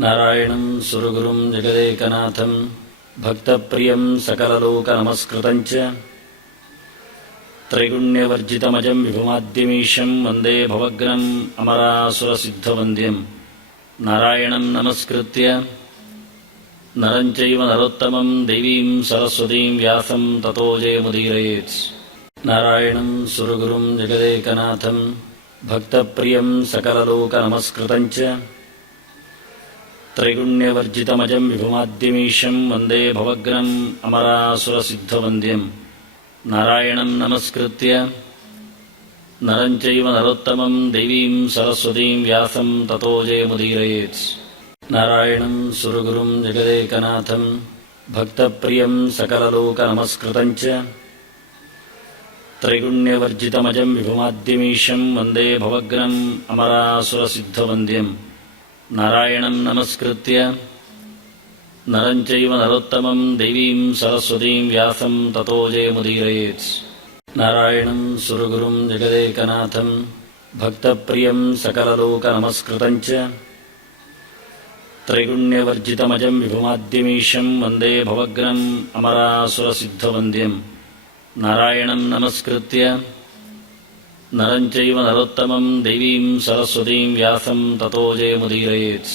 नारायणं सुरगुरुं जगदेकनाथं भक्तप्रियं सकललोकनमस्कृतं च त्रैगुण्यवर्जितमजं विभुमाद्यमीशं वन्दे भवग्नम् अमरासुरसिद्धवन्द्यं नारायणं नमस्कृत्य नरं चैव नरोत्तमं देवीं सरस्वतीं व्यासं ततो जयमुदीरयेत्। नारायणं सुरगुरुं जगदेकनाथं भक्तप्रियं सकललोकनमस्कृतं च त्रैगुण्यवर्जितमजं विभुमाद्यमीशं वन्दे भवग्नम् अमरासुरसिद्धवन्द्यं नारायणं नमस्कृत्य नरं चैव नरोत्तमं देवीं सरस्वतीं व्यासं ततो जयमुदीरयेत्। नारायणं सुरगुरुं जगदेकनाथं भक्तप्रियं सकललोकनमस्कृतं च त्रैगुण्यवर्जितमजं विभुमाद्यमीशं वन्दे भवग्नम् अमरासुरसिद्धवन्द्यं नारायणं नमस्कृत्य नरं चैव नरोत्तमं देवीं सरस्वतीं व्यासं ततो जयमुदीरयेत्। नारायणं सुरगुरुं जगदेकनाथं भक्तप्रियं सकललोकनमस्कृतं च त्रैगुण्यवर्जितमजं विभुमाद्यमीशं वन्दे भवग्नम् अमरासुरसिद्धवन्द्यं नारायणं नमस्कृत्य नरं चैव नरोत्तमं देवीं सरस्वतीं व्यासं ततो जयमुदीरयेत्।